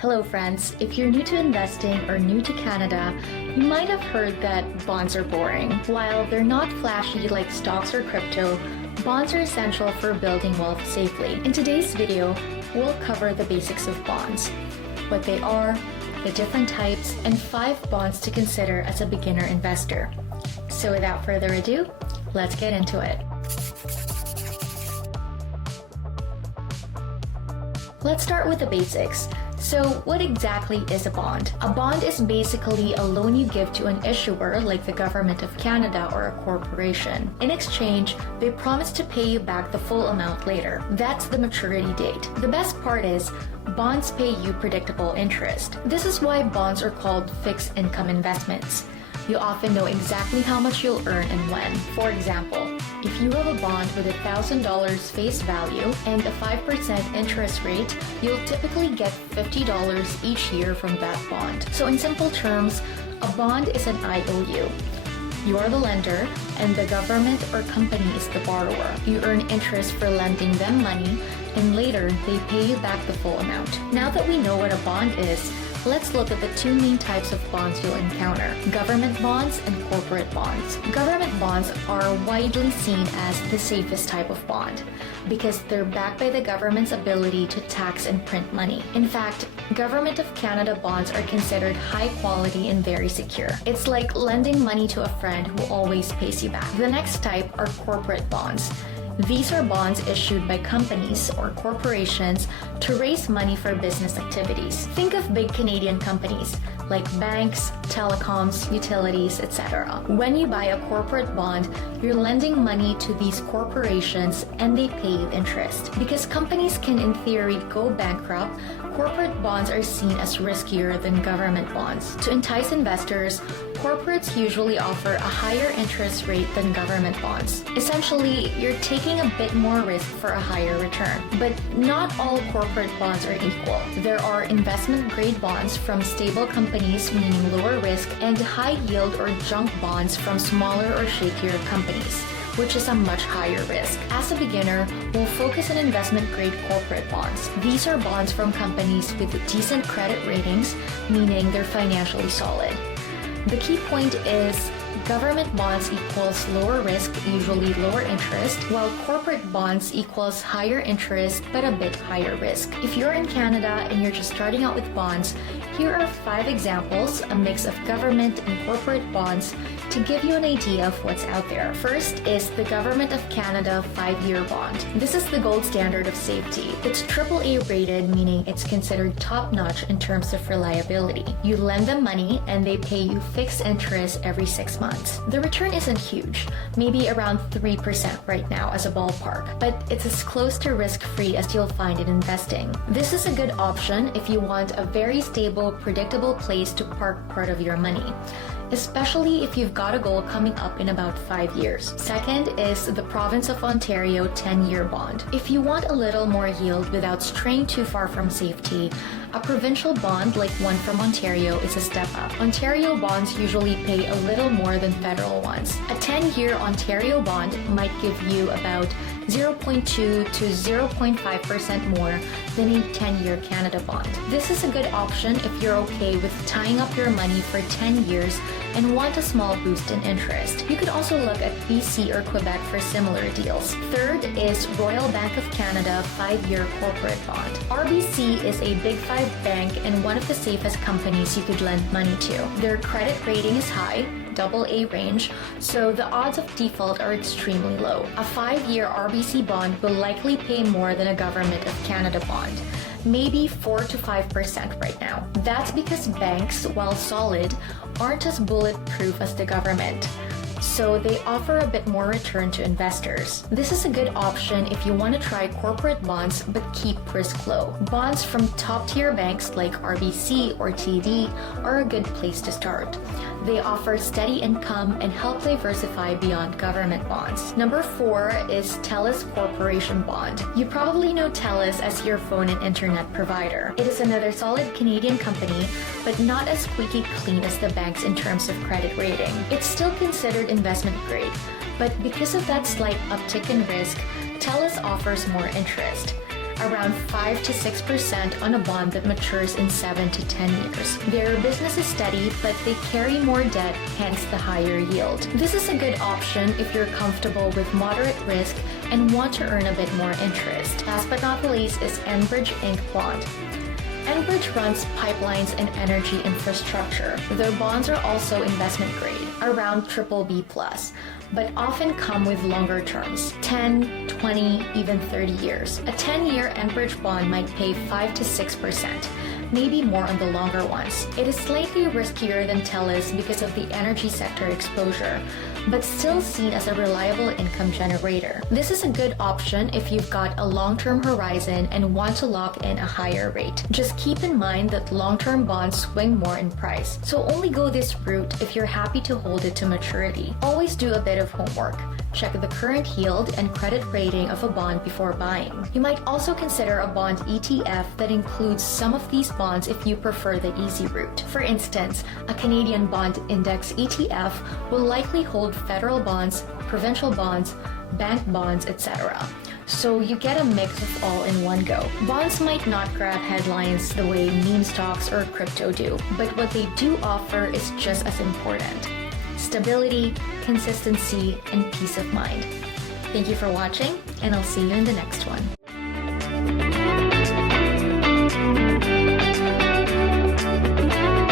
Hello friends, if you're new to investing or new to Canada, you might have heard that bonds are boring. While they're not flashy like stocks or crypto, bonds are essential for building wealth safely. In today's video, we'll cover the basics of bonds, what they are, the different types, and 5 bonds to consider as a beginner investor. So without further ado, let's get into it. Let's start with the basics. So what exactly is a bond? A bond is basically a loan you give to an issuer like the Government of Canada or a corporation. In exchange, they promise to pay you back the full amount later. That's the maturity date. The best part is, bonds pay you predictable interest. This is why bonds are called fixed income investments. You often know exactly how much you'll earn and when. For example, if you have a bond with $1,000 face value and a 5% interest rate, you'll typically get $50 each year from that bond. So in simple terms, a bond is an IOU. You are the lender, and the government or company is the borrower. You earn interest for lending them money, and later they pay you back the full amount. Now that we know what a bond is, let's look at the 2 main types of bonds you'll encounter: government bonds and corporate bonds. Government bonds are widely seen as the safest type of bond because they're backed by the government's ability to tax and print money. In fact, Government of Canada bonds are considered high quality and very secure. It's like lending money to a friend who always pays you back. The next type are corporate bonds. These are bonds issued by companies or corporations to raise money for business activities. Think of big Canadian companies like banks, telecoms, utilities, etc. When you buy a corporate bond, you're lending money to these corporations and they pay you interest. Because companies can in theory go bankrupt, corporate bonds are seen as riskier than government bonds. To entice investors, corporates usually offer a higher interest rate than government bonds. Essentially, you're taking a bit more risk for a higher return. But not all corporate bonds are equal. There are investment-grade bonds from stable companies, meaning lower risk, and high-yield or junk bonds from smaller or shakier companies, which is a much higher risk. As a beginner, we'll focus on investment-grade corporate bonds. These are bonds from companies with decent credit ratings, meaning they're financially solid. The key point is, government bonds equals lower risk, usually lower interest, while corporate bonds equals higher interest but a bit higher risk. If you're in Canada and you're just starting out with bonds, here are 5 examples, a mix of government and corporate bonds, to give you an idea of what's out there. First is the Government of Canada 5-year bond. This is the gold standard of safety. It's AAA rated, meaning it's considered top-notch in terms of reliability. You lend them money and they pay you fixed interest every 6 months. The return isn't huge, maybe around 3% right now as a ballpark, but it's as close to risk-free as you'll find in investing. This is a good option if you want a very stable, predictable place to park part of your money, especially if you've got a goal coming up in about 5 years. Second is the Province of Ontario 10-year bond. If you want a little more yield without straying too far from safety, a provincial bond like one from Ontario is a step up. Ontario bonds usually pay a little more than federal ones. A 10-year Ontario bond might give you about 0.2 to 0.5% more than a 10-year Canada bond. This is a good option if you're okay with tying up your money for 10 years and want a small boost in interest. You could also look at BC or Quebec for similar deals. Third is Royal Bank of Canada 5-year corporate bond. RBC is a Big 5 bank and one of the safest companies you could lend money to. Their credit rating is high, AA range, so the odds of default are extremely low. A 5-year RBC bond will likely pay more than a Government of Canada bond, maybe 4 to 5% right now. That's because banks, while solid, aren't as bulletproof as the government, so they offer a bit more return to investors. This is a good option if you want to try corporate bonds but keep risk low. Bonds from top-tier banks like RBC or TD are a good place to start. They offer steady income and help diversify beyond government bonds. Number 4 is TELUS Corporation Bond. You probably know TELUS as your phone and internet provider. It is another solid Canadian company, but not as squeaky clean as the banks in terms of credit rating. It's still considered investment grade, but because of that slight uptick in risk, TELUS offers more interest. around 5 to 6% on a bond that matures in 7 to 10 years. Their business is steady, but they carry more debt, hence the higher yield. This is a good option if you're comfortable with moderate risk and want to earn a bit more interest. Last but not the least is Enbridge Inc. bond. Enbridge runs pipelines and energy infrastructure. Their bonds are also investment grade, around BBB+, but often come with longer terms, 10, 20, even 30 years. A 10-year Enbridge bond might pay 5 to 6%, maybe more on the longer ones. It is slightly riskier than TELUS because of the energy sector exposure, but still seen as a reliable income generator. This is a good option if you've got a long-term horizon and want to lock in a higher rate. Just keep in mind that long-term bonds swing more in price, so only go this route if you're happy to hold it to maturity. Always do a bit of homework. Check the current yield and credit rating of a bond before buying. You might also consider a bond ETF that includes some of these bonds if you prefer the easy route. For instance, a Canadian bond index ETF will likely hold federal bonds, provincial bonds, bank bonds, etc. So you get a mix of all in one go. Bonds might not grab headlines the way meme stocks or crypto do, but what they do offer is just as important: stability, consistency, and peace of mind. Thank you for watching, and I'll see you in the next one.